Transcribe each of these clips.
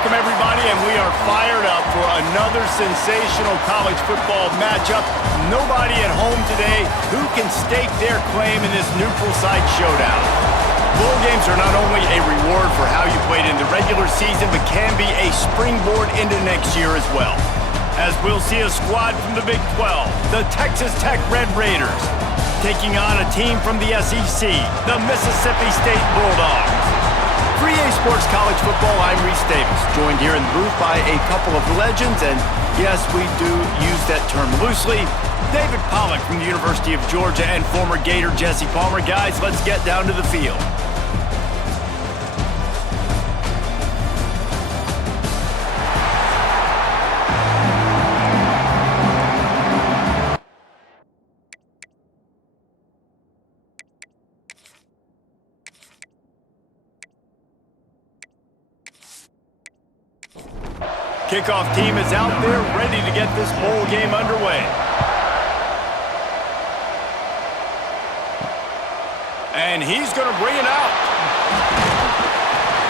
welcome everybody, and we are fired up for another sensational college football matchup. Nobody at home today who can stake their claim in this neutral site showdown. Bowl games are not only a reward for how you played in the regular season, but can be a springboard into next year as well. As we'll see a squad from the Big 12, the Texas Tech Red Raiders, taking on a team from the SEC, the Mississippi State Bulldogs. 3A Sports College Football, I'm Reese Davis, joined here in the booth by a couple of legends, and yes, we do use that term loosely. David Pollack from the University of Georgia and former Gator Jesse Palmer. Guys, let's get down to the field. Kickoff team is out there ready to get this bowl game underway. And he's going to bring it out.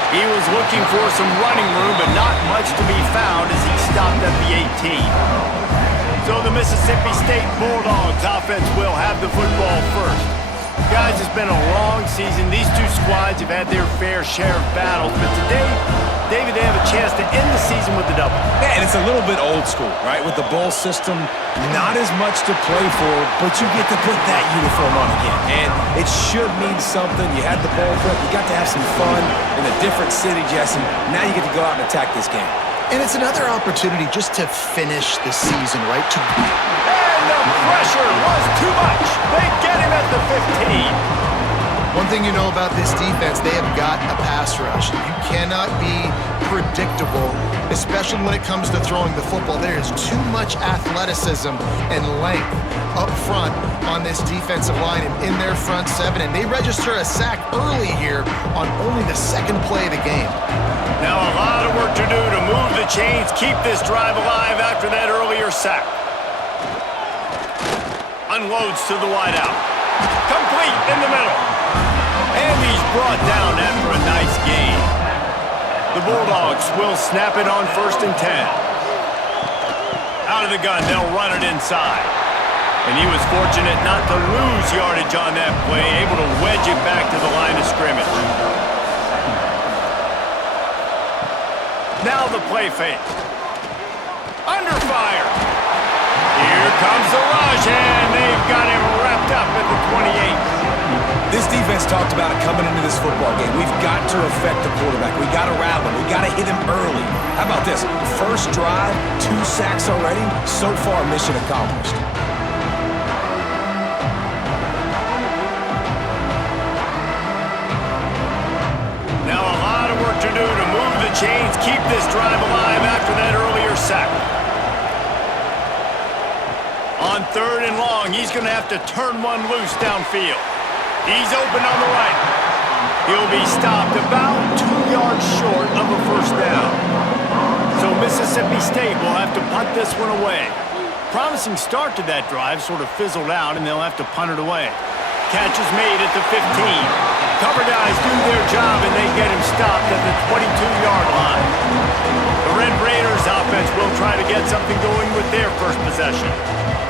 He was looking for some running room, but not much to be found as he stopped at the 18. So the Mississippi State Bulldogs offense will have the football first. Guys, it's been a long season. These two squads have had their fair share of battles, but today, David, they have a chance to end the season with a double. Yeah, and it's a little bit old school, right? With the bowl system, not as much to play for, but you get to put that uniform on again. And it should mean something. You had the bowl prep. You got to have some fun in a different city, Jesse. Now you get to go out and attack this game. And it's another opportunity just to finish the season, right? And the pressure was too much. They get him at the 15. One thing you know about this defense, they have got a pass rush. You cannot be predictable, especially when it comes to throwing the football. There is too much athleticism and length up front on this defensive line and in their front seven. And they register a sack early here on only the second play of the game. Now a lot of work to do to move the chains, keep this drive alive after that earlier sack. Unloads to the wideout. Complete in the middle. And he's brought down after a nice gain. The Bulldogs will snap it on 1st and 10. Out of the gun, they'll run it inside. And he was fortunate not to lose yardage on that play, able to wedge it back to the line of scrimmage. Now the play fake. Under fire. Here comes the rush, and they've got him wrapped up at the 28. This defense talked about it coming into this football game. We've got to affect the quarterback. We got to rattle him. We got to hit him early. How about this? First drive, 2 sacks already. So far, mission accomplished. Now a lot of work to do to move the chains, keep this drive alive after that earlier sack. On 3rd and long, he's going to have to turn one loose downfield. He's open on the right. He'll be stopped about 2 yards short of a first down. So Mississippi State will have to punt this one away. Promising start to that drive sort of fizzled out, and they'll have to punt it away. Catch is made at the 15. Cover guys do their job, and they get him stopped at the 22-yard line. The Red Raiders offense will try to get something going with their first possession.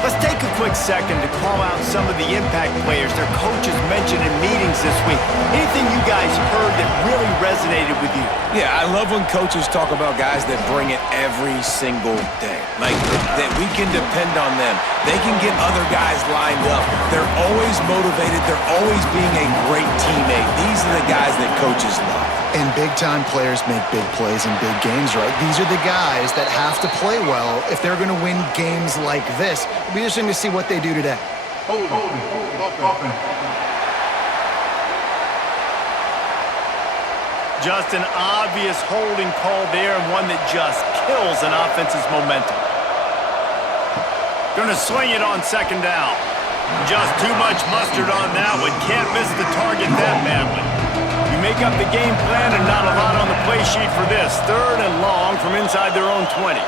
Let's take a quick second to call out some of the impact players their coaches mentioned in meetings this week. Anything you guys heard that really resonated with you? Yeah, I love when coaches talk about guys that bring it every single day. Like, that we can depend on them. They can get other guys lined up. They're always motivated. They're always being a great teammate. These are the guys that coaches love. And big-time players make big plays in big games, right? These are the guys that have to play well if they're going to win games like this. It'll be interesting to see what they do today. Just an obvious holding call there, and one that just kills an offense's momentum. Going to swing it on 2nd down. Just too much mustard on that one. Can't miss the target that badly. You make up the game plan and not a lot on the play sheet for this. 3rd and long from inside their own 20.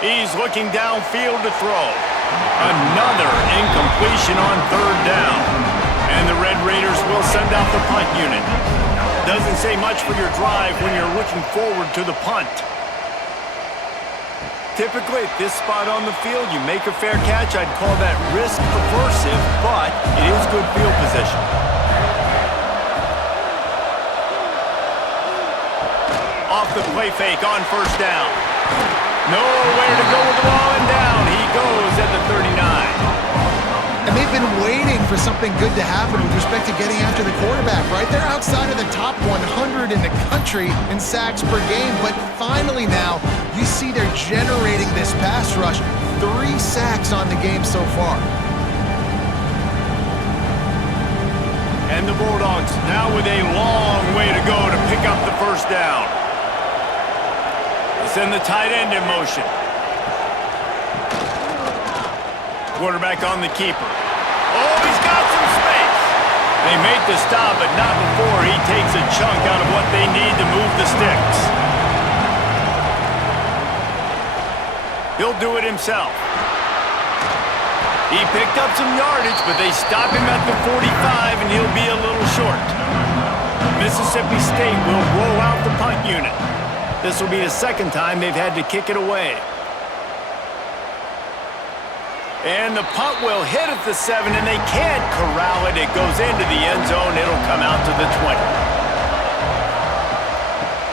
He's looking downfield to throw. Another incompletion on 3rd down. And the Red Raiders will send out the punt unit. Doesn't say much for your drive when you're looking forward to the punt. Typically, at this spot on the field, you make a fair catch. I'd call that risk aversive, but it is good field position. Off the play fake on first down. Nowhere to go with the ball, and down he goes at the 39. And they've been waiting for something good to happen with respect to getting after the quarterback, right? They're outside of the top 100 in the country in sacks per game, but finally now you see they're generating this pass rush. 3 sacks on the game so far. And the Bulldogs now with a long way to go to pick up the first down. Send the tight end in motion. Quarterback on the keeper. Oh, he's got some space. They make the stop, but not before he takes a chunk out of what they need to move the sticks. He'll do it himself. He picked up some yardage, but they stop him at the 45, and he'll be a little short. Mississippi State will roll out the punt unit. This will be the second time they've had to kick it away. And the punt will hit at the 7, and they can't corral it. It goes into the end zone. It'll come out to the 20.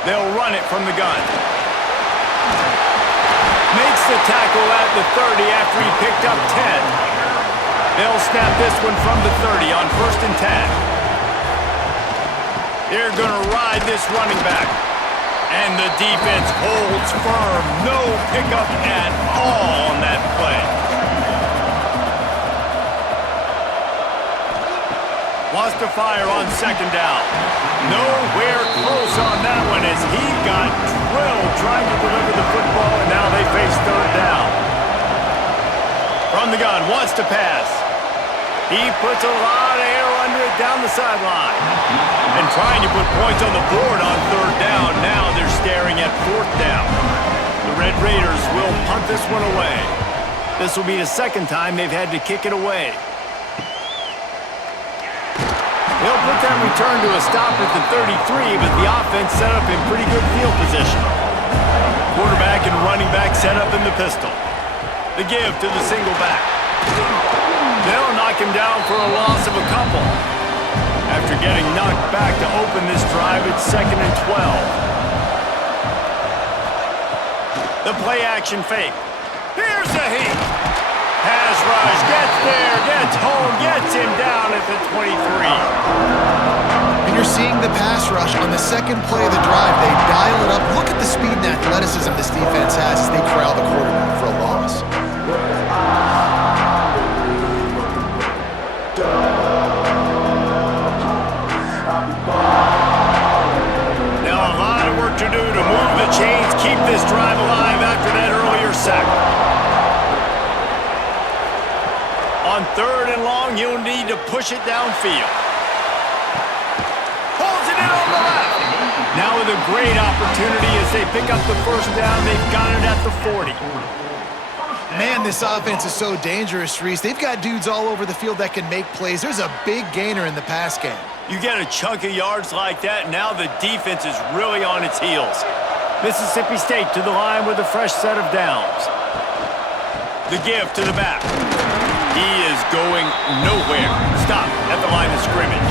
They'll run it from the gun. Makes the tackle at the 30 after he picked up 10. They'll snap this one from the 30 on 1st and 10. They're going to ride this running back. And the defense holds firm. No pickup at all on that play. Wants to fire on 2nd down. Nowhere close on that one as he got drilled trying to deliver the football, and now they face 3rd down. From the gun, wants to pass. He puts a lot of air under it down the sideline. And trying to put points on the board on 3rd down. Now they're staring at 4th down. The Red Raiders will punt this one away. This will be the second time they've had to kick it away. They'll put that return to a stop at the 33, but the offense set up in pretty good field position. Quarterback and running back set up in the pistol. The give to the single back. They'll knock him down for a loss of a couple. After getting knocked back to open this drive, it's 2nd and 12. The play action fake. Here's the heat. Pass rush, gets there, gets home, gets him down at the 23. And you're seeing the pass rush on the second play of the drive. They dial it up. Look at the speed and athleticism this defense has as they corral the quarterback for a loss. Now a lot of work to do to move the chains, keep this drive alive after that earlier sack. On 3rd and long, you'll need to push it downfield. Holds it in on the left. Now with a great opportunity as they pick up the first down, they've got it at the 40. Man, this offense is so dangerous, Reese. They've got dudes all over the field that can make plays. There's a big gainer in the pass game. You get a chunk of yards like that, now the defense is really on its heels. Mississippi State to the line with a fresh set of downs. The give to the back. He is going nowhere. Stop at the line of scrimmage.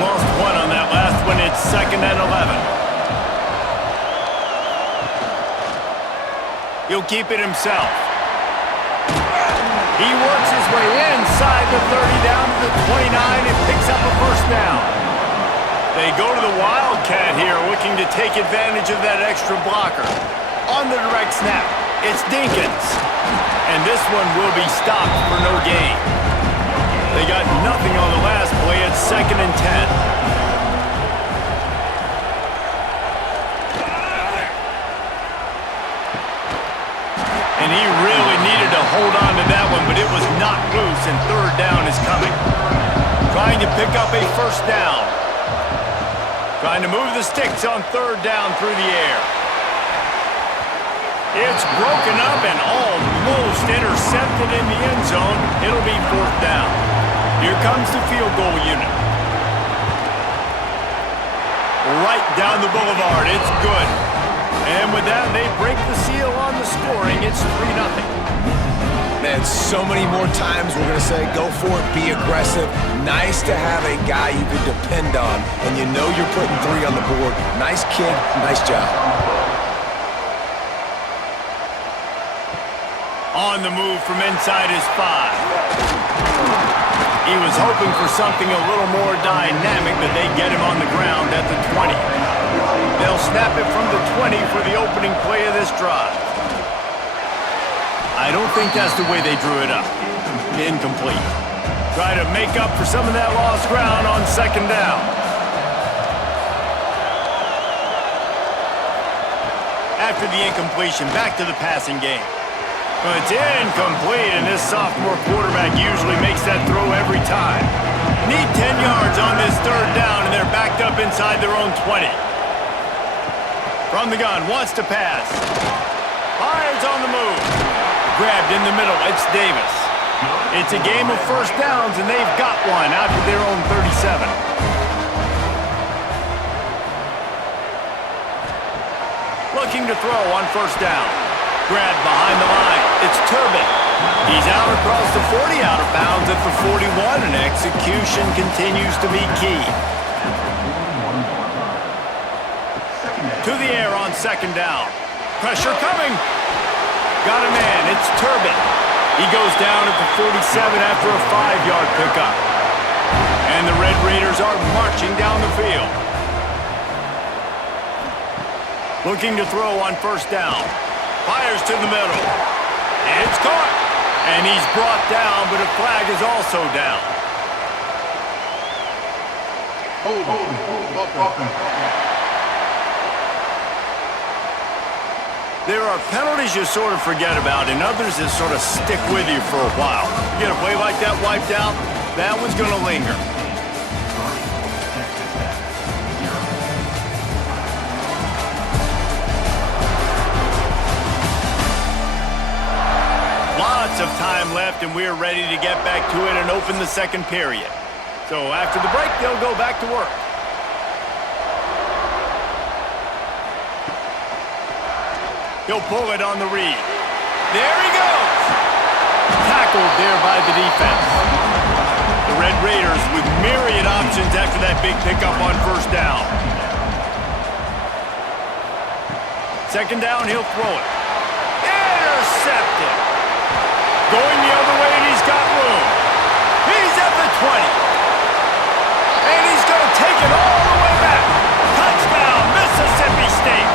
Lost one on that last one. It's 2nd and 11. He'll keep it himself. He works his way inside the 30 down to the 29 and picks up a first down. They go to the Wildcat here, looking to take advantage of that extra blocker. On the direct snap, it's Dinkins. And this one will be stopped for no gain. They got nothing on the last play. It's 2nd and 10. And he really needed to hold on to that one, but it was knocked loose, and 3rd down is coming. Trying to pick up a first down. Trying to move the sticks on 3rd down through the air. It's broken up and almost intercepted in the end zone. It'll be 4th down. Here comes the field goal unit. right down the boulevard. It's good. And with that, they break the seal on the scoring. It's 3-0. Man, so many more times we're going to say, go for it, be aggressive. Nice to have a guy you can depend on, and you know you're putting 3 on the board. Nice kick, nice job. On the move from inside his 5. He was hoping for something a little more dynamic, but they get him on the ground at the 20. They'll snap it from the 20 for the opening play of this drive. I don't think that's the way they drew it up. Incomplete. Try to make up for some of that lost ground on second down. After the incompletion, back to the passing game. Well, it's incomplete, and this sophomore quarterback usually makes that throw every time. Need 10 yards on this third down, and they're backed up inside their own 20. From the gun, wants to pass. Fires on the move. Grabbed in the middle, it's Davis. It's a game of first downs, and they've got one out to their own 37. Looking to throw on first down. Grabbed behind the line. It's Turbin. He's out across the 40, out of bounds at the 41, and execution continues to be key. To the air on second down. Pressure coming. Got a man. It's Turbin. He goes down at the 47 after a 5-yard pickup. And the Red Raiders are marching down the field. Looking to throw on first down. Fires to the middle. It's caught. And he's brought down, but a flag is also down. There are penalties you sort of forget about, and others that sort of stick with you for a while. You get a play like that wiped out, that one's going to linger. Lots of time left, and we're ready to get back to it and open the second period. So after the break, they'll go back to work. He'll pull it on the read. There he goes! Tackled there by the defense. The Red Raiders with myriad options after that big pickup on first down. Second down, he'll throw it. Intercepted. Going the other way, and he's got room. He's at the 20. And he's going to take it all the way back. Touchdown, Mississippi State.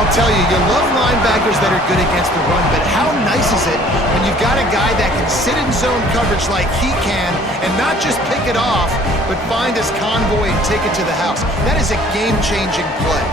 I'll tell you, you love linebackers that are good against the run, but how nice is it when you've got a guy that can sit in zone coverage like he can and not just pick it off, but find his convoy and take it to the house. That is a game-changing play.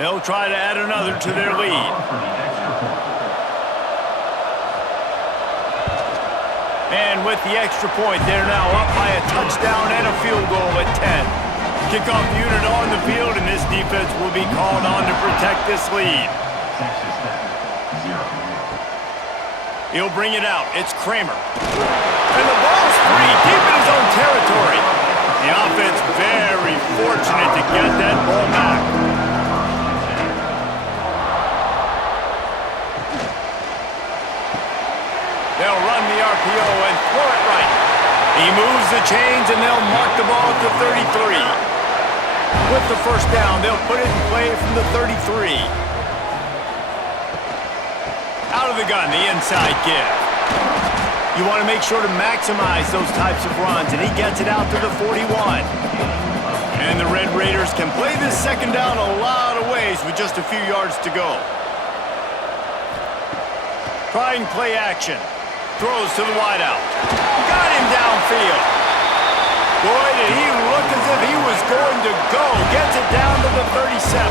They'll try to add another to their lead. And with the extra point, they're now up by a touchdown and a field goal at 10. Kickoff unit on the field, and this defense will be called on to protect this lead. He'll bring it out. It's Kramer. And the ball's free, deep in his own territory. The offense very fortunate to get that ball back. They'll run the RPO and throw it right. He moves the chains, and they'll mark the ball at the 33. With the first down, they'll put it in play from the 33. Out of the gun, the inside give. You want to make sure to maximize those types of runs, and he gets it out to the 41. And the Red Raiders can play this second down a lot of ways with just a few yards to go. Trying play action. Throws to the wideout. Got him downfield. Boy, did he look as if he was going to go. Gets it down to the 37.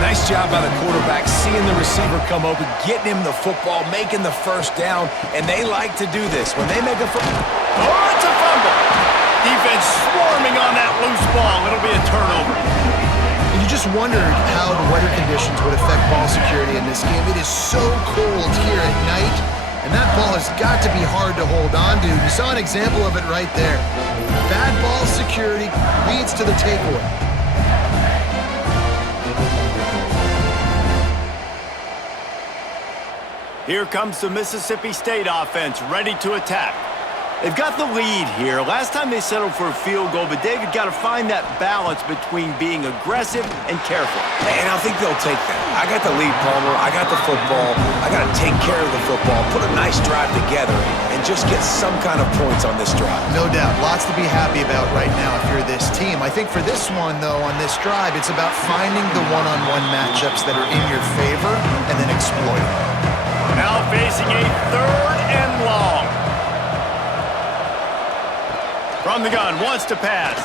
Nice job by the quarterback, seeing the receiver come open, getting him the football, making the first down, and they like to do this. When they make a football... Oh, it's a fumble. Defense swarming on that loose ball. It'll be a turnover. And you just wondered how the weather conditions would affect ball security in this game. It is so cold here at night, and that ball has got to be hard to hold on to. You saw an example of it right there. Bad ball security leads to the takeaway. Here comes the Mississippi State offense, ready to attack. They've got the lead here. Last time they settled for a field goal, but David got to find that balance between being aggressive and careful. And I think they'll take that. I got the lead, Palmer. I got the football. I got to take care of the football, put a nice drive together, and just get some kind of points on this drive. No doubt. Lots to be happy about right now if you're this team. I think for this one, though, on this drive, it's about finding the one-on-one matchups that are in your favor and then exploiting them. Now facing a 3rd and long. From the gun, wants to pass.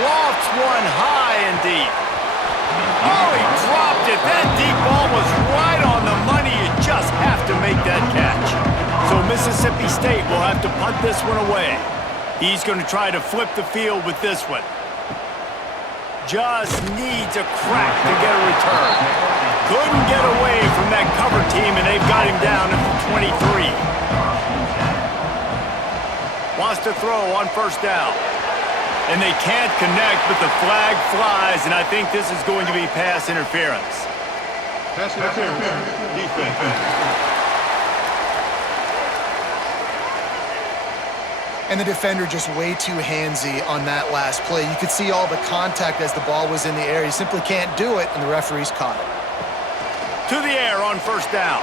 Lofts one high and deep. Oh, he dropped it. That deep ball was right on the money. You just have to make that catch. So Mississippi State will have to punt this one away. He's going to try to flip the field with this one. Just needs a crack to get a return. Couldn't get away from that cover team, and they've got him down at the 23. Wants to throw on 1st down. And they can't connect, but the flag flies, and I think this is going to be pass interference. Pass interference. Defense. And the defender just way too handsy on that last play. You could see all the contact as the ball was in the air. He simply can't do it, and the referees caught it. To the air on 1st down.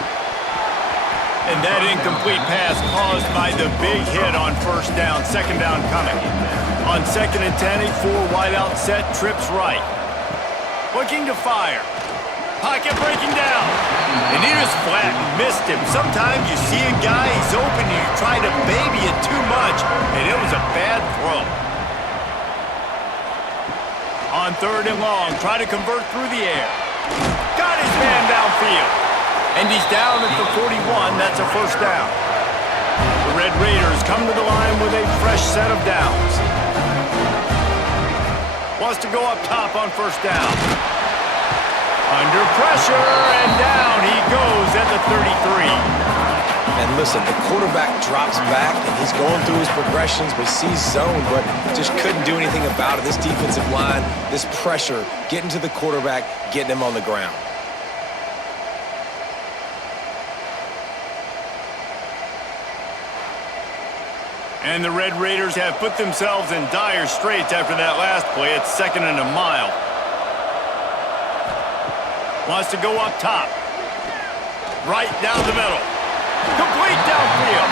And that incomplete pass caused by the big hit on 1st down. 2nd down coming. On 2nd and 10, a 4 wideout set, trips right. Looking to fire. Pocket breaking down. And he just flat missed him. Sometimes you see a guy, he's open, and you try to baby it too much, and it was a bad throw. On 3rd and long, try to convert through the air. Got his man downfield. And he's down at the 41. That's a 1st down. The Red Raiders come to the line with a fresh set of downs. Wants to go up top on 1st down. Under pressure, and down he goes at the 33. And listen, the quarterback drops back, and he's going through his progressions, but sees zone, but just couldn't do anything about it. This defensive line, this pressure, getting to the quarterback, getting him on the ground. And the Red Raiders have put themselves in dire straits after that last play. It's 2nd and a mile. Wants to go up top. Right down the middle. Complete downfield.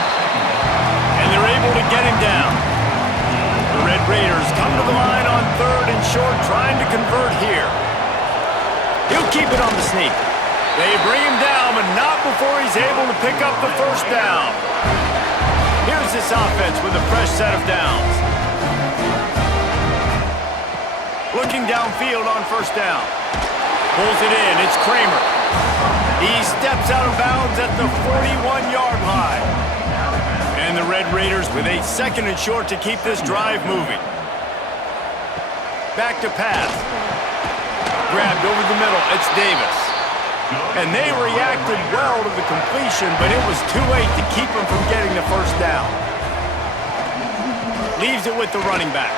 And they're able to get him down. The Red Raiders come to the line on 3rd and short, trying to convert here. He'll keep it on the sneak. They bring him down, but not before he's able to pick up the 1st down. Here's this offense with a fresh set of downs. Looking downfield on 1st down. Pulls it in. It's Kramer. He steps out of bounds at the 41-yard line. And the Red Raiders with a 2nd and short to keep this drive moving. Back to pass. Grabbed over the middle. It's Davis. And they reacted well to the completion, but it was too late to keep him from getting the 1st down. Leaves it with the running back.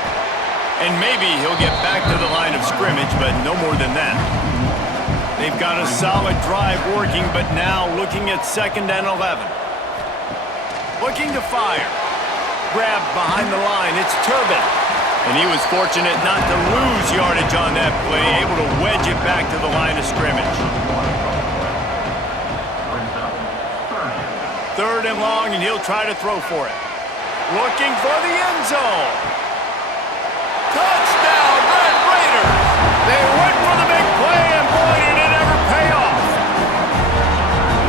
And maybe he'll get back to the line of scrimmage, but no more than that. They've got a solid drive working, but now looking at 2nd and 11. Looking to fire. Grabbed behind the line. It's Turbin. And he was fortunate not to lose yardage on that play, able to wedge it back to the line of scrimmage. 3rd and long, and he'll try to throw for it. Looking for the end zone. Touchdown, Red Raiders! They went for the big play, and boy, did it ever pay off.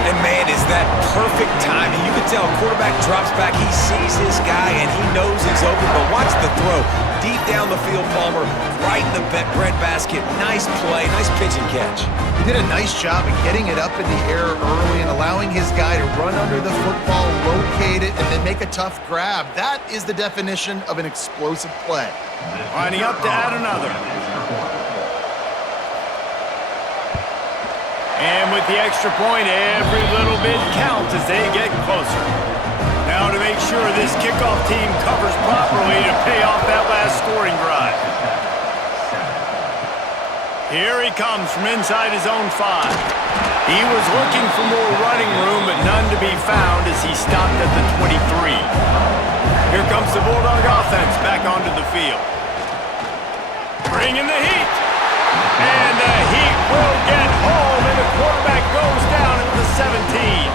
And man, is that perfect timing. You can tell quarterback drops back, he sees his guy, and he knows he's open, but watch the throw. deep down the field, Palmer, right in the breadbasket. Nice play, nice pitch and catch. He did a nice job of getting it up in the air early and allowing his guy to run under the football, locate it, and then make a tough grab. That is the definition of an explosive play. Lining up to add another. And with the extra point, every little bit counts as they get closer. Now to make sure this kickoff team covers properly to pay off that last scoring drive. Here he comes from inside his own 5. He was looking for more running room, but none to be found as he stopped at the 23. Here comes the Bulldog offense back onto the field. Bringing the heat. And the heat will get home, and the quarterback goes down at the 17.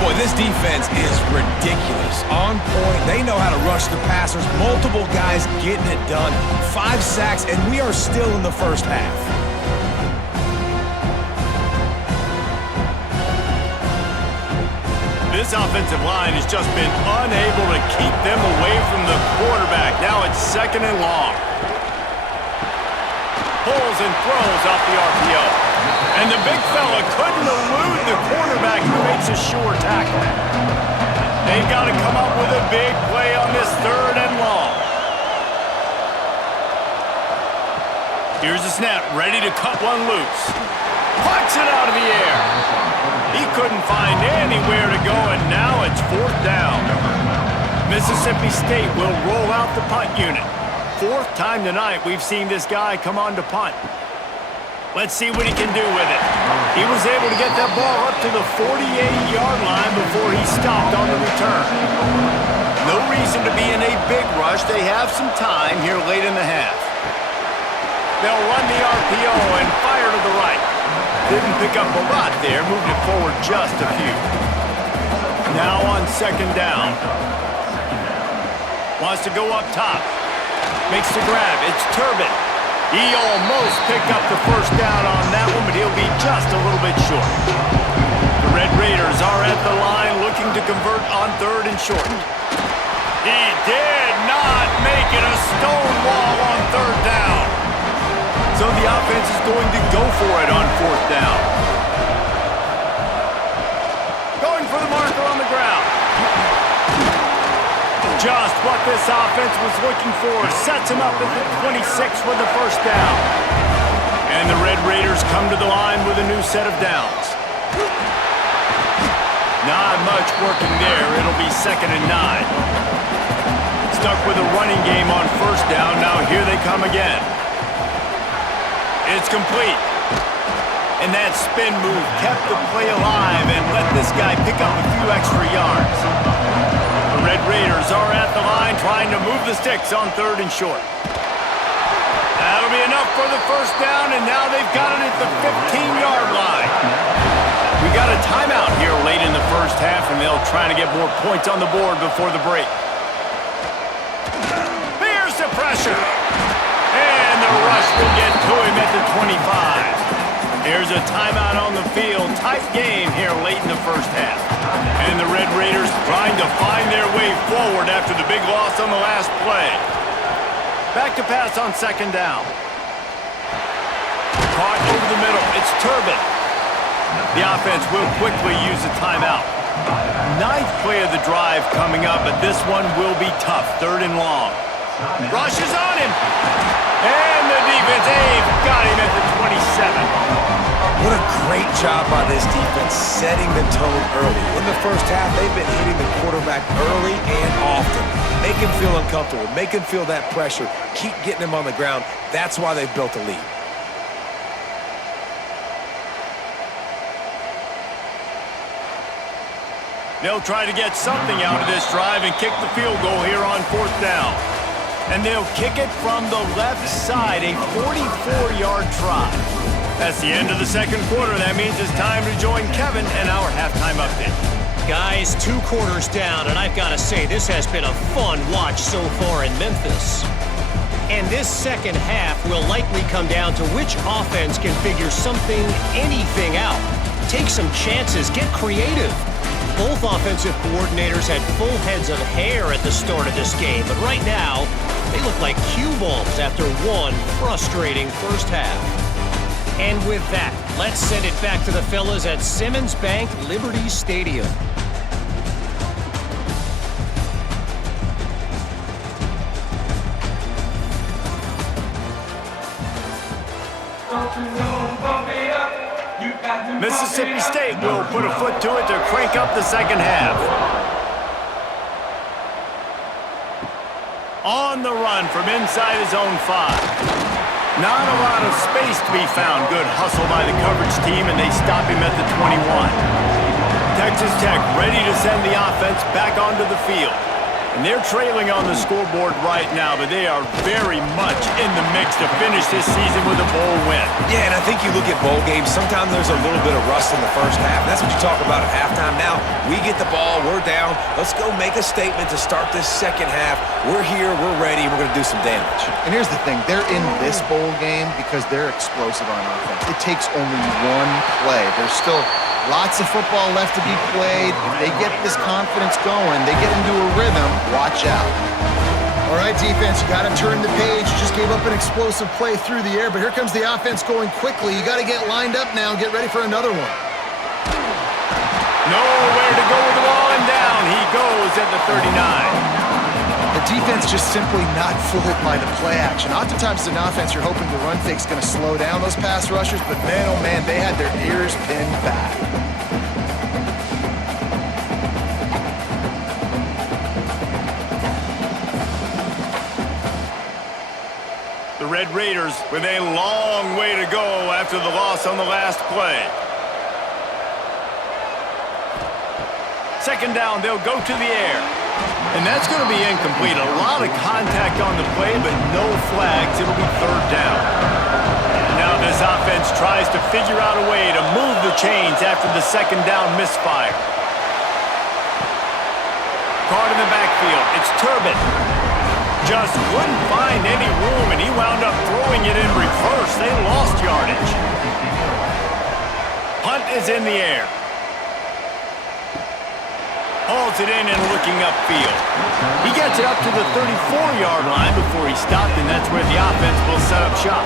Boy, this defense is ridiculous. On point, they know how to rush the passers. Multiple guys getting it done. 5 sacks, and we are still in the first half. This offensive line has just been unable to keep them away from the quarterback. Now it's 2nd and long. Pulls and throws off the RPO. And the big fella couldn't elude the quarterback who makes a sure tackle. They've got to come up with a big play on this 3rd and long. Here's the snap, ready to cut one loose. Plucks it out of the air. He couldn't find anywhere to go, and now it's 4th down. Mississippi State will roll out the punt unit. 4th time tonight we've seen this guy come on to punt. Let's see what he can do with it. He was able to get that ball up to the 48-yard line before he stopped on the return. No reason to be in a big rush. They have some time here late in the half. They'll run the RPO and fire to the right. Didn't pick up a lot there, moved it forward just a few. Now on 2nd down. Wants to go up top. Makes the grab. It's Turbin. He almost picked up the 1st down on that one, but he'll be just a little bit short. The Red Raiders are at the line looking to convert on 3rd and short. He did not make it a stonewall on 3rd down. So the offense is going to go for it on 4th down. Going for the marker on the ground. Just what this offense was looking for. Sets him up at the 26 for the 1st down. And the Red Raiders come to the line with a new set of downs. Not much working there. It'll be 2nd and 9. Stuck with a running game on 1st down. Now here they come again. It's complete. And that spin move kept the play alive and let this guy pick up a few extra yards. The Red Raiders are at the line trying to move the sticks on 3rd and short. That'll be enough for the 1st down, and now they've got it at the 15-yard line. We got a timeout here late in the 1st half, and they'll try to get more points on the board before the break. Here's the pressure. And the rush will get to him at the 25. Here's a timeout on the field. Tight game here late in the 1st half. And the Red Raiders trying to find their way forward after the big loss on the last play. Back to pass on 2nd down. Caught over the middle. It's Turbin. The offense will quickly use a timeout. 9th play of the drive coming up, but this one will be tough. 3rd and long. Rush is on him. And the defense, they've got him at the 27. What a great job by this defense setting the tone early. In the 1st half, they've been hitting the quarterback early and often. Make him feel uncomfortable. Make him feel that pressure. Keep getting him on the ground. That's why they've built a lead. They'll try to get something out of this drive and kick the field goal here on 4th down. And they'll kick it from the left side, a 44-yard try. That's the end of the 2nd quarter. That means it's time to join Kevin and our halftime update. Guys, 2 quarters down, and I've got to say, this has been a fun watch so far in Memphis. And this 2nd half will likely come down to which offense can figure something, anything out. Take some chances, get creative. Both offensive coordinators had full heads of hair at the start of this game, but right now, they look like cue balls after one frustrating first half. And with that, let's send it back to the fellas at Simmons Bank Liberty Stadium. Mississippi State will put a foot to it to crank up the second half. On the run from inside his own 5. Not a lot of space to be found. Good hustle by the coverage team, and they stop him at the 21. Texas Tech ready to send the offense back onto the field. And they're trailing on the scoreboard right now, but they are very much in the mix to finish this season with a bowl win. Yeah, and I think you look at bowl games, sometimes there's a little bit of rust in the first half. That's what you talk about at halftime. Now, we get the ball, we're down. Let's go make a statement to start this second half. We're here, we're ready, and we're going to do some damage. And here's the thing. They're in this bowl game because they're explosive on offense. It takes only one play. There's still lots of football left to be played. If they get this confidence going, they get into a rhythm, watch out. All right, defense, you got to turn the page. You just gave up an explosive play through the air, but here comes the offense going quickly. You got to get lined up now and get ready for another one. Nowhere to go with the ball, and down he goes at the 39. The defense just simply not fooled by the play action. Oftentimes, as an offense, you're hoping the run fake's going to slow down those pass rushers, but man, oh man, they had their ears pinned back. The Red Raiders with a long way to go after the loss on the last play. Second down, they'll go to the air. And that's going to be incomplete. A lot of contact on the play, but no flags. It'll be third down. And now this offense tries to figure out a way to move the chains after the second down misfire. Caught in the backfield. It's Turbin. Just couldn't find any room, and he wound up throwing it in reverse. They lost yardage. Punt is in the air. Hauls it in and looking upfield. He gets it up to the 34-yard line before he stopped, and that's where the offense will set up shop.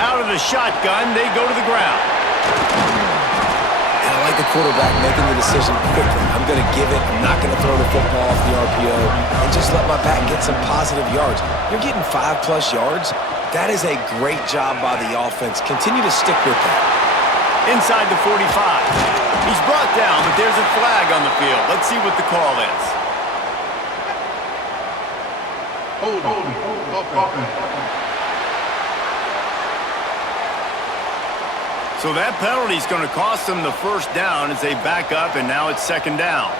Out of the shotgun, they go to the ground. And I like the quarterback making the decision quickly. I'm going to give it. I'm not going to throw the football off the RPO and just let my back get some positive yards. You're getting 5+ yards. That is a great job by the offense. Continue to stick with that. Inside the 45. He's brought down, but there's a flag on the field. Let's see what the call is. So that penalty is going to cost them the first down as they back up, and now it's second down.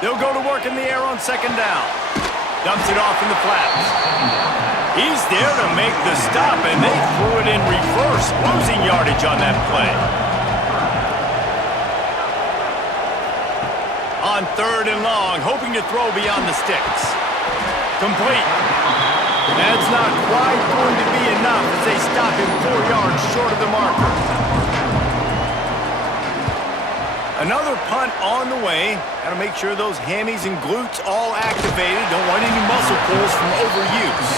They'll go to work in the air on second down. Dumps it off in the flats. He's there to make the stop, and they threw it in reverse, losing yardage on that play. On third and long, hoping to throw beyond the sticks. Complete. That's not quite going to be enough as they stop him 4 yards short of the marker. Another punt on the way. Got to make sure those hammies and glutes all activated. Don't want any muscle pulls from overuse.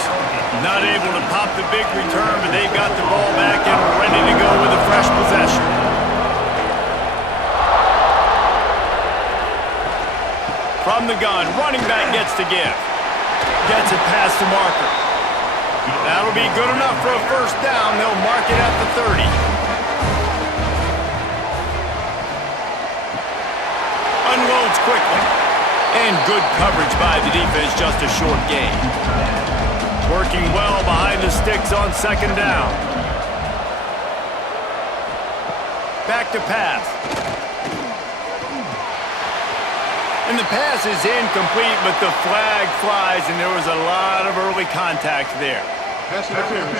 Not able to pop the big return, but they've got the ball back and ready to go with a fresh possession. From the gun, running back gets to give. Gets it past the marker. That'll be good enough for a first down. They'll mark it at the 30. Unloads quickly. And good coverage by the defense, just a short gain. Working well behind the sticks on second down. Back to pass. And the pass is incomplete, but the flag flies, and there was a lot of early contact there. Pass interference.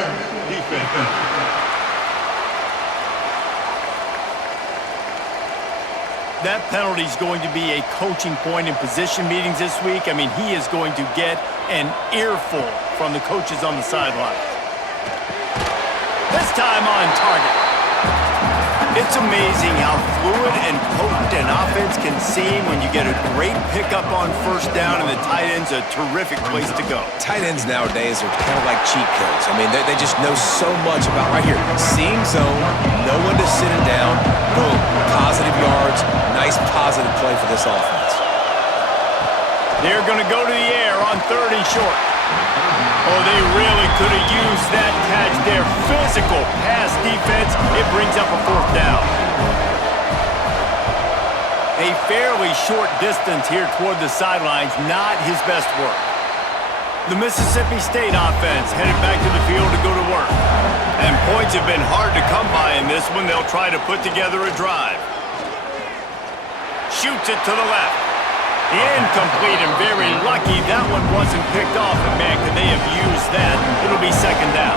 Defense. That penalty is going to be a coaching point in position meetings this week. I mean, he is going to get an earful from the coaches on the sideline. This time on target. It's amazing how fluid and potent an offense can seem when you get a great pickup on first down, and the tight end's a terrific place to go. Tight ends nowadays are kind of like cheat codes. I mean, they just know so much about right here. Seeing zone, know when to sit it down, boom, positive yards, nice positive play for this offense. They're going to go to the air on 3rd and short. Oh, they really could have used that catch there. Physical pass defense. It brings up a 4th down. A fairly short distance here toward the sidelines. Not his best work. The Mississippi State offense headed back to the field to go to work. And points have been hard to come by in this one. They'll try to put together a drive. Shoots it to the left. Incomplete, and very lucky that one wasn't picked off. And man, could they have used that? It'll be 2nd down.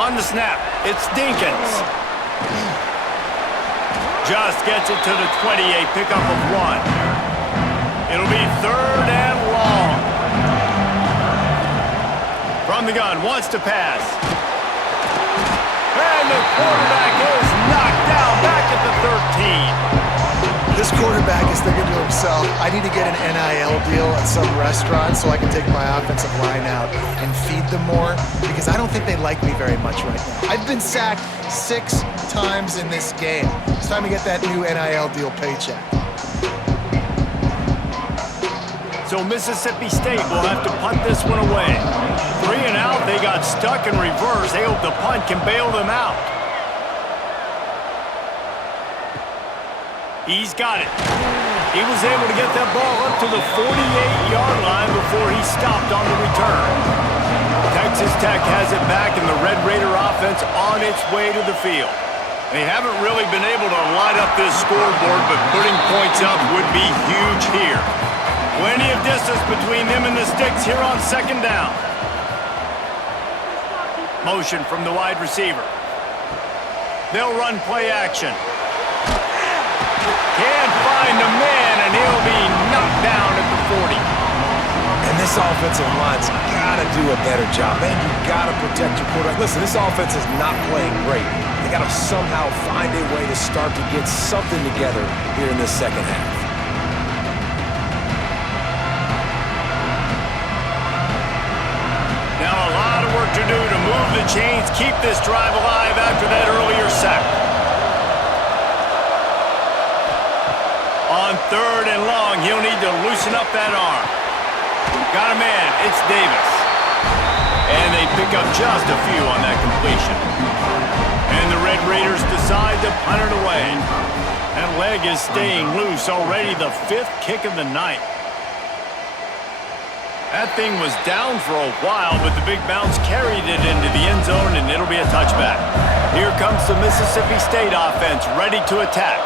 On the snap, it's Dinkins. Just gets it to the 28, pickup of 1. It'll be 3rd and long. From the gun, wants to pass. And the quarterback is knocked down back at the 13. This quarterback is thinking to himself, I need to get an NIL deal at some restaurant so I can take my offensive line out and feed them more, because I don't think they like me very much right now. I've been sacked 6 times in this game. It's time to get that new NIL deal paycheck. So Mississippi State will have to punt this one away. 3 and out, they got stuck in reverse. They hope the punt can bail them out. He's got it. He was able to get that ball up to the 48-yard line before he stopped on the return. Texas Tech has it back, and the Red Raider offense on its way to the field. They haven't really been able to light up this scoreboard, but putting points up would be huge here. Plenty of distance between them and the sticks here on 2nd down. Motion from the wide receiver. They'll run play action. Can't find a man, and he'll be knocked down at the 40. And this offensive line's got to do a better job. Man, you got to protect your quarterback. Listen, this offense is not playing great. They got to somehow find a way to start to get something together here in this 2nd half. Now a lot of work to do to move the chains, keep this drive alive after that earlier sack. On 3rd and long, he'll need to loosen up that arm. Got a man, it's Davis. And they pick up just a few on that completion. And the Red Raiders decide to punt it away. That leg is staying loose already, the 5th kick of the night. That thing was down for a while, but the big bounce carried it into the end zone, and it'll be a touchback. Here comes the Mississippi State offense, ready to attack.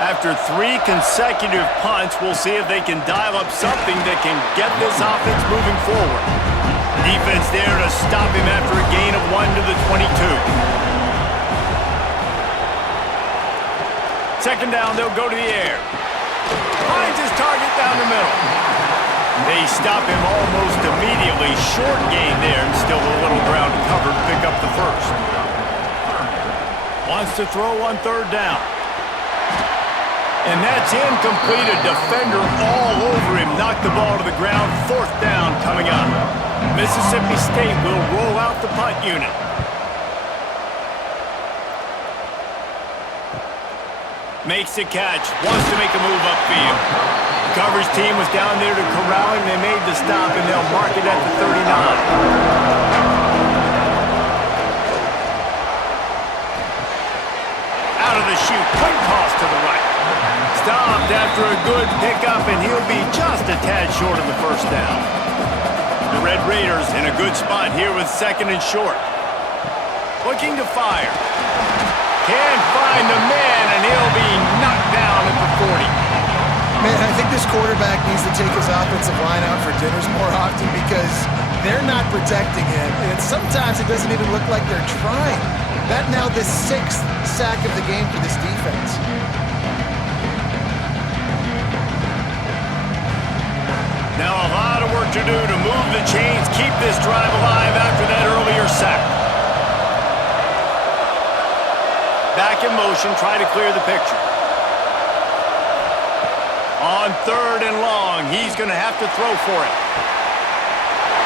After 3 consecutive punts, we'll see if they can dial up something that can get this offense moving forward. Defense there to stop him after a gain of 1 to the 22. 2nd down, they'll go to the air. Finds his target down the middle. They stop him almost immediately. Short gain there, and still a little ground to cover to pick up the 1st. Wants to throw on 3rd down. And that's incomplete. A defender all over him. Knocked the ball to the ground. 4th down coming up. Mississippi State will roll out the punt unit. Makes the catch. Wants to make a move upfield. The coverage team was down there to corral him. They made the stop, and they'll mark it at the 39. Out of the chute. Quick toss to the right. Stopped after a good pickup, and he'll be just a tad short of the 1st down. The Red Raiders in a good spot here with 2nd and short. Looking to fire. Can't find a man, and he'll be knocked down at the 40. Man, I think this quarterback needs to take his offensive line out for dinners more often, because they're not protecting him, and sometimes it doesn't even look like they're trying. That now the 6th sack of the game for this defense. Now a lot of work to do to move the chains, keep this drive alive after that earlier sack. Back in motion, try to clear the picture. On 3rd and long, he's going to have to throw for it.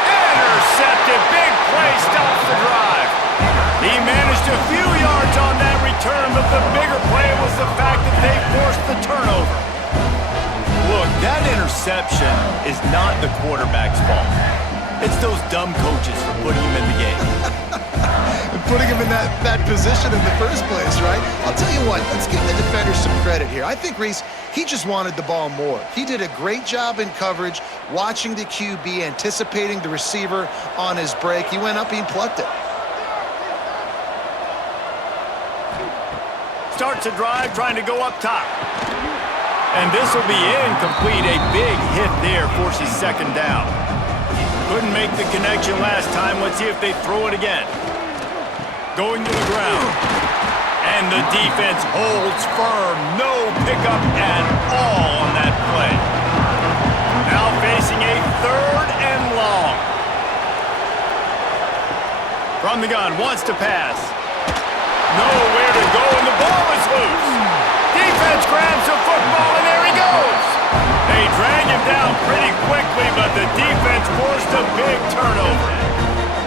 Intercepted, big play, stops the drive. He managed a few yards on that return, but the bigger play was the fact that they forced the turnover. Look, that interception is not the quarterback's fault. It's those dumb coaches for putting him in the game. And putting him in that position in the first place, right? I'll tell you what, let's give the defenders some credit here. I think Reese, he just wanted the ball more. He did a great job in coverage, watching the QB, anticipating the receiver on his break. He went up and plucked it. Starts a drive, trying to go up top. And this will be incomplete. A big hit there forces 2nd down. Couldn't make the connection last time. Let's see if they throw it again. Going to the ground. And the defense holds firm. No pickup at all on that play. Now facing a 3rd and long. From the gun, wants to pass. Nowhere to go, and the ball is loose. Defense grabs the football, and there he goes. They drag him down pretty quickly, but the defense forced a big turnover.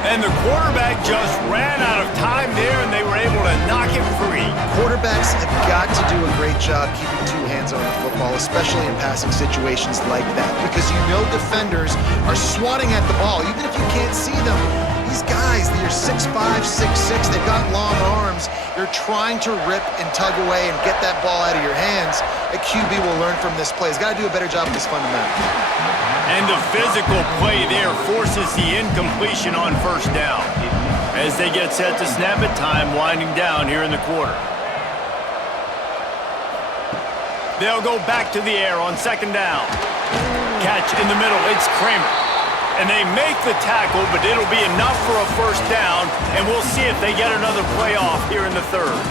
And the quarterback just ran out of time there, and they were able to knock him free. Quarterbacks have got to do a great job keeping 2 hands on the football, especially in passing situations like that, because you know defenders are swatting at the ball. Even if you can't see them, these guys, they're 6'5", 6'6", they've got long arms. They're trying to rip and tug away and get that ball out of your hands. A QB will learn from this play. He's got to do a better job with his fundamentals. And the physical play there forces the incompletion on 1st down. As they get set to snap it, time winding down here in the quarter. They'll go back to the air on 2nd down. Catch in the middle, it's Kramer. And they make the tackle, but it'll be enough for a 1st down, and we'll see if they get another play off here in the 3rd.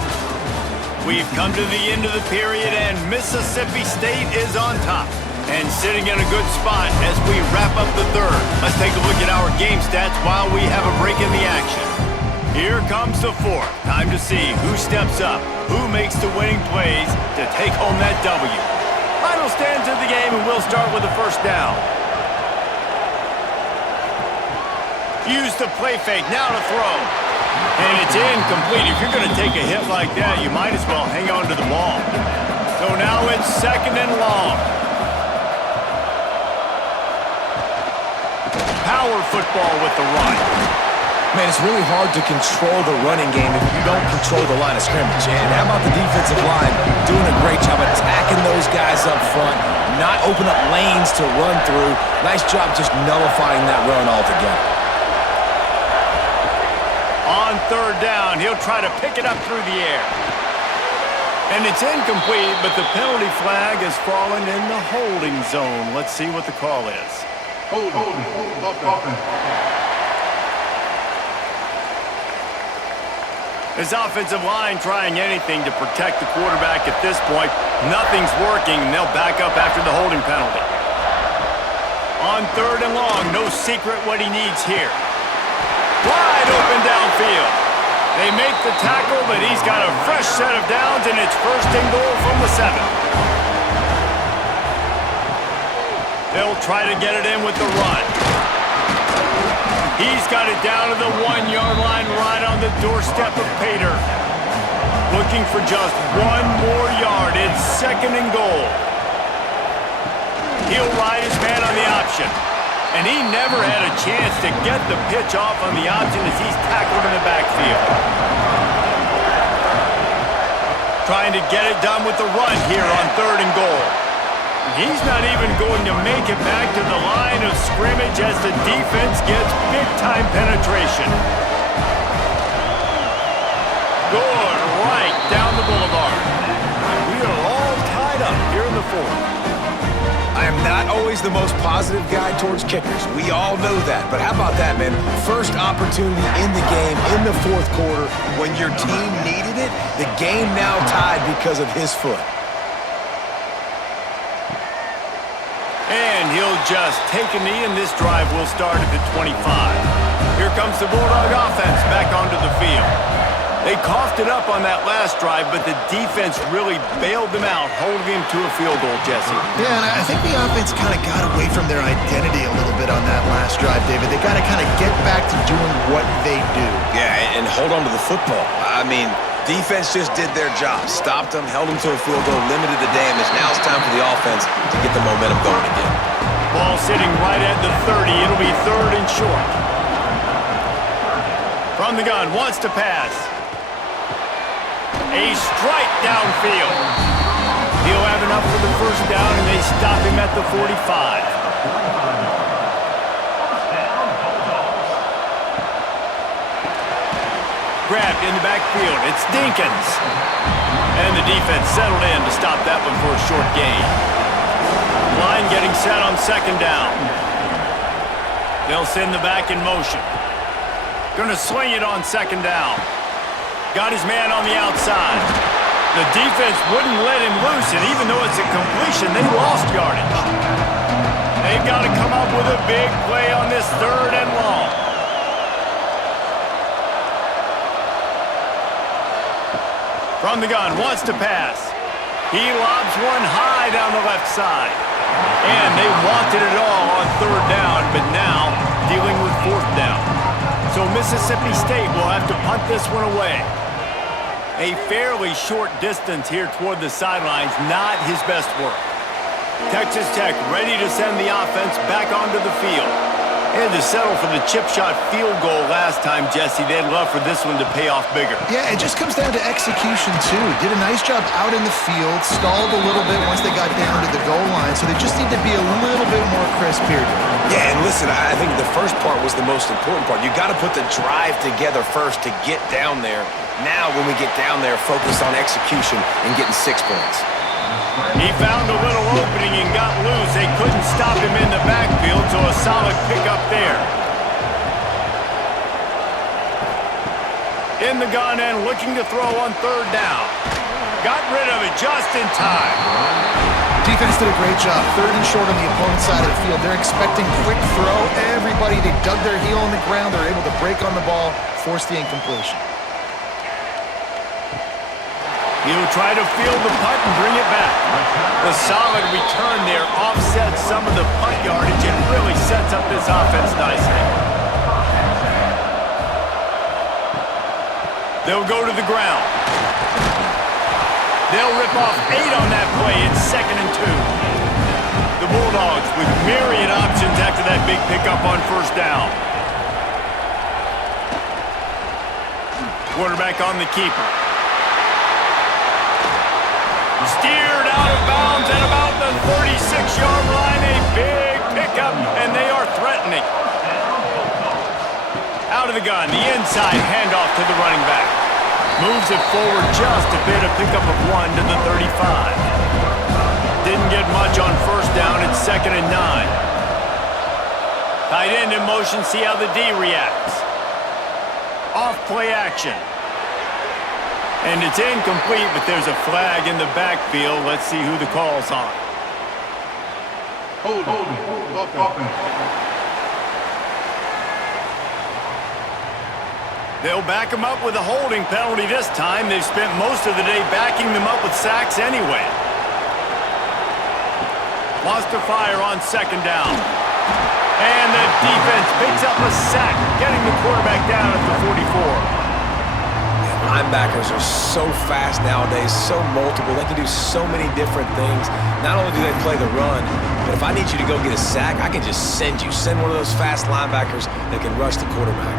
We've come to the end of the period, and Mississippi State is on top and sitting in a good spot as we wrap up the 3rd. Let's take a look at our game stats while we have a break in the action. Here comes the 4th. Time to see who steps up, who makes the winning plays to take home that W. Final stands of the game, and we'll start with the 1st down. Use the play fake, now to throw. And it's incomplete. If you're going to take a hit like that, you might as well hang on to the ball. So now it's 2nd and long. Power football with the run. Man, it's really hard to control the running game if you don't control the line of scrimmage. And how about the defensive line doing a great job attacking those guys up front, not open up lanes to run through. Nice job just nullifying that run altogether. On 3rd down, he'll try to pick it up through the air. And it's incomplete, but the penalty flag has fallen in the holding zone. Let's see what the call is. Hold. His offensive line trying anything to protect the quarterback at this point. Nothing's working, and they'll back up after the holding penalty. On 3rd and long, no secret what he needs here. Wide open downfield. They make the tackle, but he's got a fresh set of downs, and it's 1st and goal from the 7. They'll try to get it in with the run. He's got it down to the 1-yard line right on the doorstep of Pater. Looking for just 1 more yard. It's 2nd and goal. He'll ride his man on the option. And he never had a chance to get the pitch off on the option as he's tackled in the backfield. Trying to get it done with the run here on 3rd and goal. He's not even going to make it back to the line of scrimmage as the defense gets big-time penetration. Good right down the boulevard. And we are all tied up here in the 4th. I am not always the most positive guy towards kickers. We all know that. But how about that, man? First opportunity in the game, in the 4th quarter, when your team needed it, the game now tied because of his foot. And he'll just take a knee, and this drive will start at the 25. Here comes the Bulldog offense back onto the field. They coughed it up on that last drive, but the defense really bailed them out, holding him to a field goal, Jesse. Yeah, and I think the offense kind of got away from their identity a little bit on that last drive, David. They got to kind of get back to doing what they do. Yeah, and hold on to the football. I mean, defense just did their job. Stopped them, held them to a field goal, limited the damage. Now it's time for the offense to get the momentum going again. Ball sitting right at the 30. It'll be 3rd and short. From the gun, wants to pass. A strike downfield. He'll have enough for the first down, and they stop him at the 45. Grabbed in the backfield. It's Dinkins. And the defense settled in to stop that one for a short gain. Line getting set on 2nd down. They'll send the back in motion. Gonna swing it on 2nd down. Got his man on the outside. The defense wouldn't let him loose, and even though it's a completion, they lost yardage. They've got to come up with a big play on this 3rd and long. From the gun, wants to pass. He lobs one high down the left side. And they wanted it all on 3rd down, but now dealing with 4th down. So Mississippi State will have to punt this one away. A fairly short distance here toward the sidelines, not his best work. Texas Tech ready to send the offense back onto the field. And to settle for the chip shot field goal last time, Jesse, they'd love for this one to pay off bigger. Yeah, it just comes down to execution, too. Did a nice job out in the field, stalled a little bit once they got down to the goal line, so they just need to be a little bit more crisp here. Yeah, and listen, I think the first part was the most important part. You got to put the drive together first to get down there. Now, when we get down there, focus on execution and getting 6 points. He found a little opening and got loose. They couldn't stop him in the backfield, so a solid pickup there. In the gun and looking to throw on 3rd down. Got rid of it just in time. Defense did a great job. 3rd and short on the opponent's side of the field. They're expecting quick throw. Everybody, they dug their heel on the ground. They're able to break on the ball, force the incompletion. He'll try to field the punt and bring it back. The solid return there offsets some of the punt yardage and really sets up this offense nicely. They'll go to the ground. They'll rip off 8 on that play. It's 2nd and 2. The Bulldogs with myriad options after that big pickup on 1st down. Quarterback on the keeper. Steered out of bounds at about the 36-yard line. A big pickup, and they are threatening. Out of the gun, the inside handoff to the running back. Moves it forward just a bit, a pickup of 1 to the 35. Didn't get much on 1st down. It's 2nd and 9. Tight end in motion, see how the D reacts. Off play action. And it's incomplete, but there's a flag in the backfield. Let's see who the call's on. Hold, offense. They'll back him up with a holding penalty this time. They've spent most of the day backing them up with sacks anyway. Wants to fire on 2nd down. And the defense picks up a sack, getting the quarterback down at the 44. Linebackers are so fast nowadays, so multiple. They can do so many different things. Not only do they play the run, but if I need you to go get a sack, I can just send one of those fast linebackers that can rush the quarterback.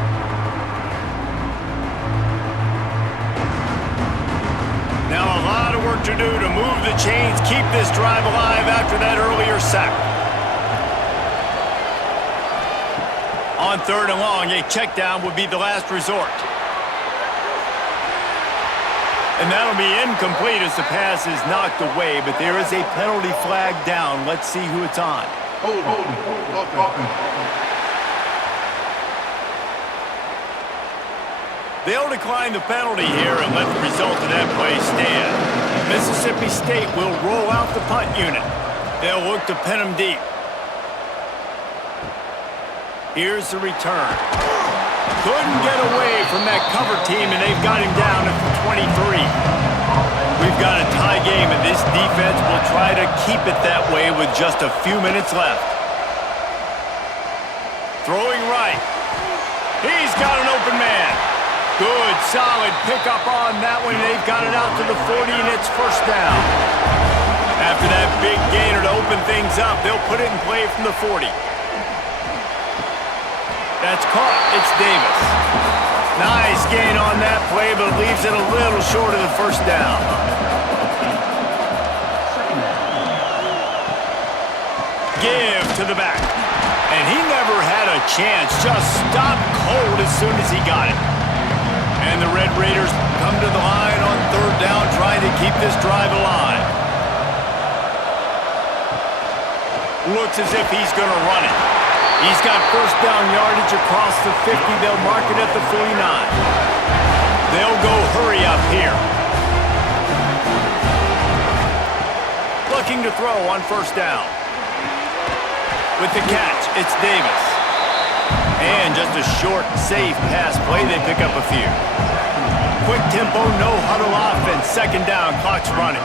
Now a lot of work to do to move the chains, keep this drive alive after that earlier sack. On 3rd and long, a check down would be the last resort. And that'll be incomplete as the pass is knocked away, but there is a penalty flag down. Let's see who it's on. Hold, offense. They'll decline the penalty here and let the result of that play stand. Mississippi State will roll out the punt unit. They'll look to pin them deep. Here's the return. Couldn't get away from that cover team, and they've got him down at the 23. We've got a tie game, and this defense will try to keep it that way with just a few minutes left. Throwing right. He's got an open man. Good, solid pickup on that one. They've got it out to the 40, and it's first down. After that big gainer to open things up, they'll put it in play from the 40. That's caught. It's Davis. Nice gain on that play, but leaves it a little short of the first down. Give to the back. And he never had a chance. Just stopped cold as soon as he got it. And the Red Raiders come to the line on third down, trying to keep this drive alive. Looks as if he's going to run it. He's got first down yardage across the 50. They'll mark it at the 49. They'll go hurry up here. Looking to throw on first down. With the catch, it's Davis. And just a short, safe pass play. They pick up a few. Quick tempo, no huddle offense. Second down, clock's running.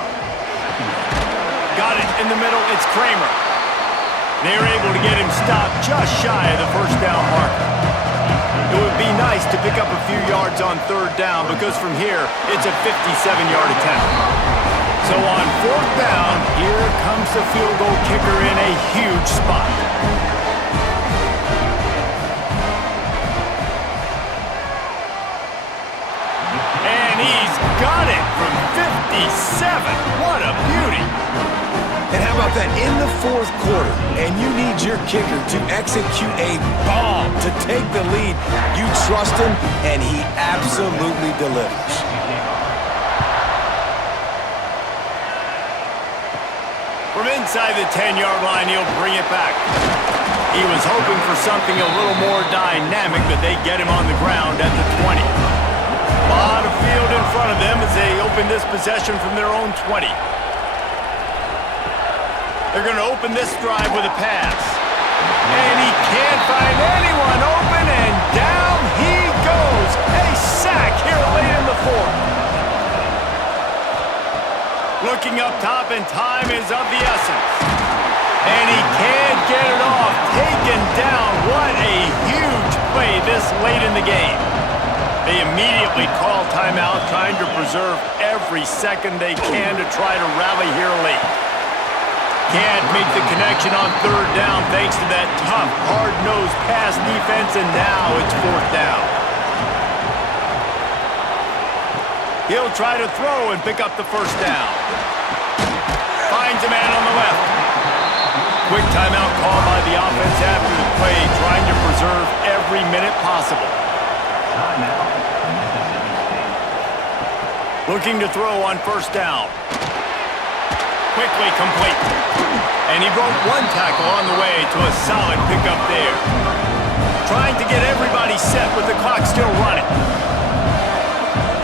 Got it in the middle. It's Kramer. They're able to get him stopped just shy of the first down marker. It would be nice to pick up a few yards on third down because from here, it's a 57-yard attempt. So on fourth down, here comes the field goal kicker in a huge spot. And he's got it from 57. What a beauty. And how about that in the fourth quarter, and you need your kicker to execute a bomb to take the lead. You trust him, and he absolutely delivers. From inside the 10-yard line, he'll bring it back. He was hoping for something a little more dynamic, but they get him on the ground at the 20. A lot of field in front of them as they open this possession from their own 20. They're going to open this drive with a pass. And he can't find anyone open, and down he goes. A sack here late in the fourth. Looking up top, and time is of the essence. And he can't get it off. Taken down. What a huge play this late in the game. They immediately call timeout, trying to preserve every second they can to try to rally here late. Can't make the connection on third down thanks to that tough, hard-nosed pass defense, and now it's fourth down. He'll try to throw and pick up the first down. Finds a man on the left. Quick timeout call by the offense after the play, trying to preserve every minute possible. Looking to throw on first down. Quickly complete. And he broke one tackle on the way to a solid pickup there. Trying to get everybody set with the clock still running.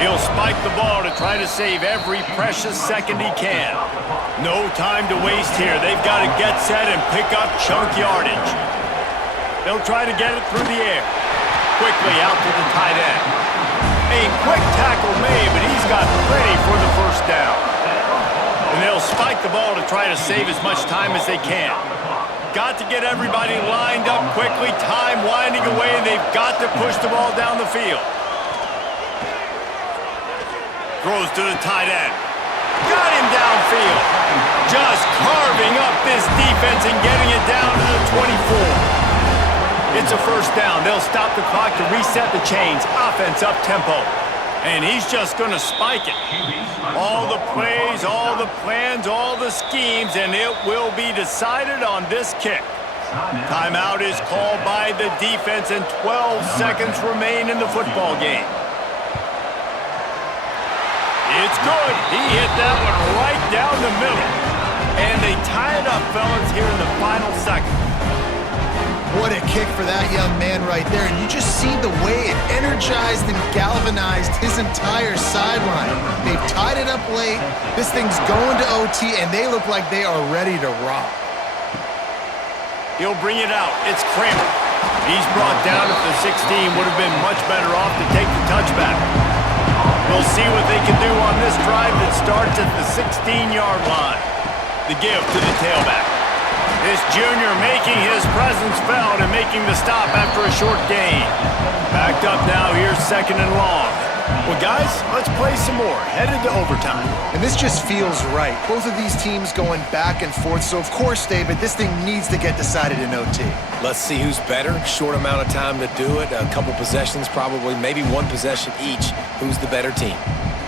He'll spike the ball to try to save every precious second he can. No time to waste here. They've got to get set and pick up chunk yardage. They'll try to get it through the air. Quickly out to the tight end. A quick tackle made, but he's got plenty for the first down. And they'll spike the ball to try to save as much time as they can. Got to get everybody lined up quickly. Time winding away. They've got to push the ball down the field. Throws to the tight end. Got him downfield. Just carving up this defense and getting it down to the 24. It's a first down. They'll stop the clock to reset the chains. Offense up tempo. And he's just going to spike it. All the plays, all the plans, all the schemes, and it will be decided on this kick. Timeout is called by the defense, and 12 seconds remain in the football game. It's good. He hit that one right down the middle. And they tie it up, fellas, here in the final seconds. What a kick for that young man right there. And you just see the way it energized and galvanized his entire sideline. They've tied it up late. This thing's going to OT, and they look like they are ready to rock. He'll bring it out. It's Kramer. He's brought down at the 16, would have been much better off to take the touchback. We'll see what they can do on this drive that starts at the 16-yard line. The give to the tailback. This junior making his presence felt and making the stop after a short gain. Backed up now, here's 2nd and long. Well, guys, let's play some more. Headed to overtime. And this just feels right. Both of these teams going back and forth. So, of course, David, this thing needs to get decided in OT. Let's see who's better. Short amount of time to do it. A couple possessions probably, maybe one possession each. Who's the better team?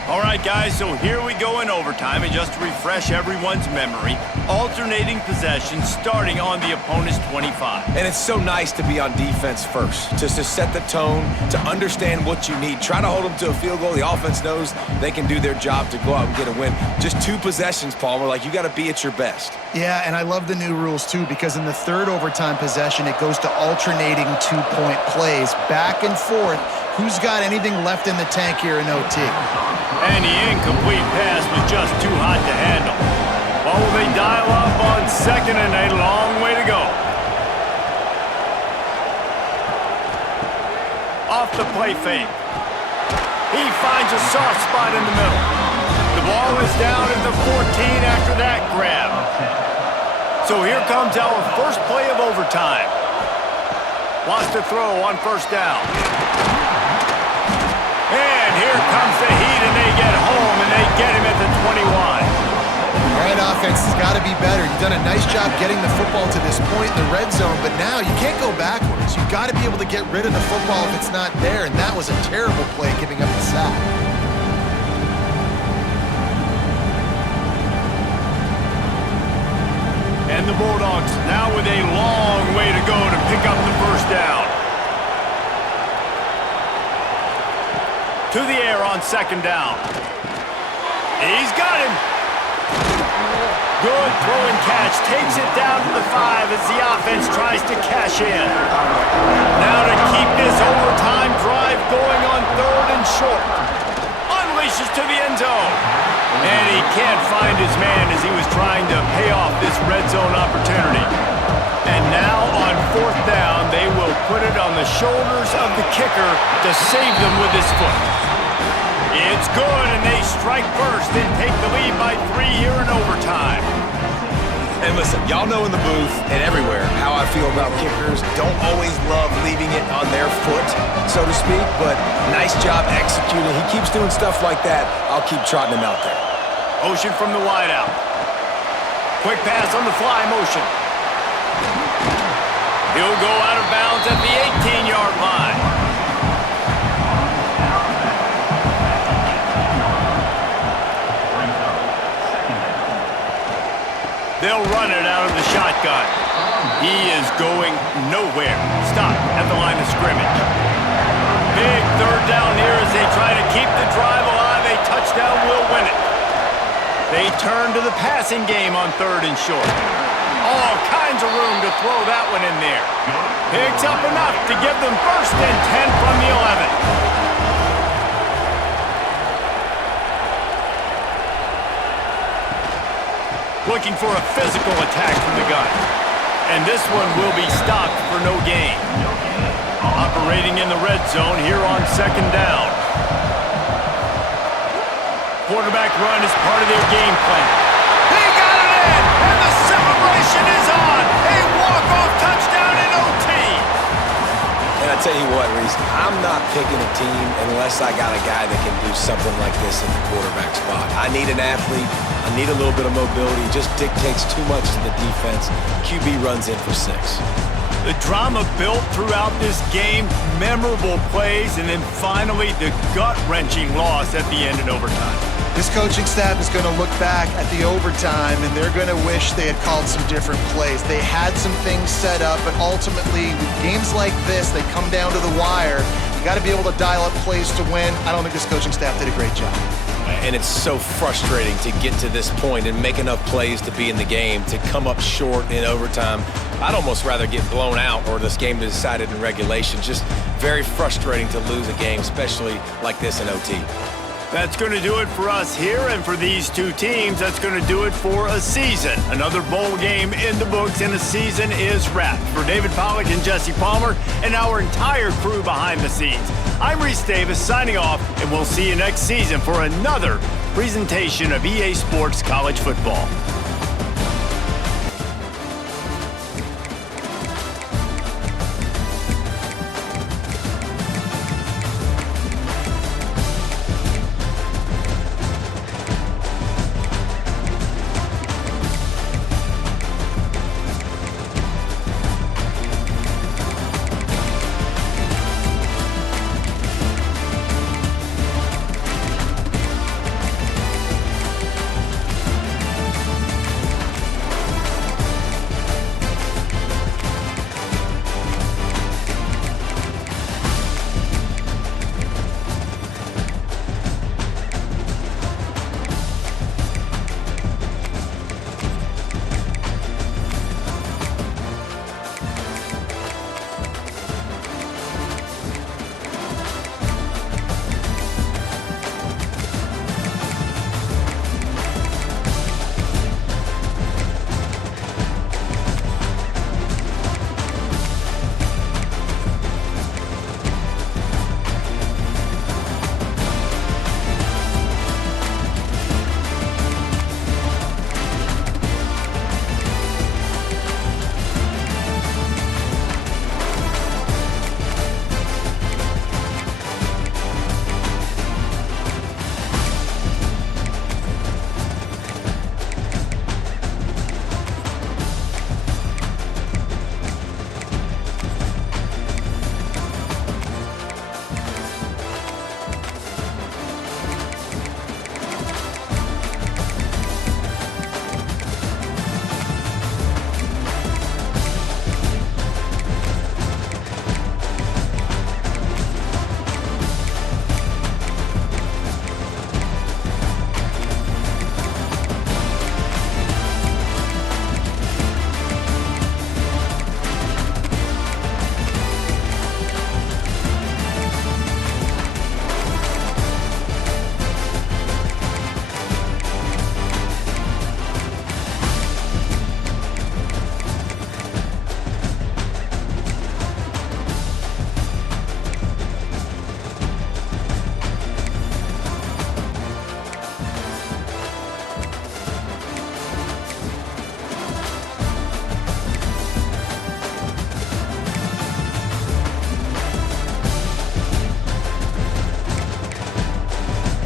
All right, guys, so here we go in overtime, and just to refresh everyone's memory, alternating possessions starting on the opponent's 25. And it's so nice to be on defense first, just to set the tone, to understand what you need. Try to hold them to a field goal. The offense knows they can do their job to go out and get a win. Just 2 possessions, Palmer, like you got to be at your best. Yeah, and I love the new rules, too, because in the 3rd overtime possession, it goes to alternating 2-point plays, back and forth. Who's got anything left in the tank here in OT? And the incomplete pass was just too hot to handle. Well, will they dial up on 2nd and a long way to go? Off the play fake. He finds a soft spot in the middle. The ball is down at the 14 after that grab. So here comes our first play of overtime. Wants to throw on 1st down. And here comes the heat, and they get home, and they get him at the 21. All right, offense has got to be better. You've done a nice job getting the football to this point in the red zone, but now you can't go backwards. You've got to be able to get rid of the football if it's not there, and that was a terrible play giving up the sack. And the Bulldogs now with a long way to go to pick up the 1st down. To the air on 2nd down. He's got him. Good throw and catch. Takes it down to the 5 as the offense tries to cash in. Now to keep this overtime drive going on 3rd and short. Unleashes to the end zone. And he can't find his man as he was trying to pay off this red zone opportunity. And now on 4th down, they will put it on the shoulders of the kicker to save them with his foot. It's good, and they strike first and take the lead by 3 here in overtime. And listen, y'all know in the booth and everywhere how I feel about kickers. Don't always love leaving it on their foot, so to speak, but nice job executing. He keeps doing stuff like that. I'll keep trotting him out there. Motion from the wideout. Quick pass on the fly motion. He'll go out of bounds at the 18-yard line. They'll run it out of the shotgun. He is going nowhere. Stop at the line of scrimmage. Big 3rd down here as they try to keep the drive alive. A touchdown will win it. They turn to the passing game on 3rd and short. All kinds of room to throw that one in there. Picks up enough to give them 1st and 10 from the 11. Looking for a physical attack from the gun. And this one will be stopped for no gain. Operating in the red zone here on 2nd down. Quarterback run is part of their game plan. He got it in, and the celebration is on. A walk-off touchdown in OT. And I tell you what, Reese, I'm not picking a team unless I got a guy that can do something like this in the quarterback spot. I need an athlete. I need a little bit of mobility. It just dictates too much to the defense. QB runs in for 6. The drama built throughout this game, memorable plays, and then finally the gut-wrenching loss at the end in overtime. This coaching staff is going to look back at the overtime, and they're going to wish they had called some different plays. They had some things set up, but ultimately, with games like this, they come down to the wire. You got to be able to dial up plays to win. I don't think this coaching staff did a great job. And it's so frustrating to get to this point and make enough plays to be in the game, to come up short in overtime. I'd almost rather get blown out or this game decided in regulation. Just very frustrating to lose a game, especially like this in OT. That's going to do it for us here, and for these two teams, that's going to do it for a season. Another bowl game in the books, and the season is wrapped. For David Pollack and Jesse Palmer, and our entire crew behind the scenes, I'm Reese Davis signing off, and we'll see you next season for another presentation of EA Sports College Football.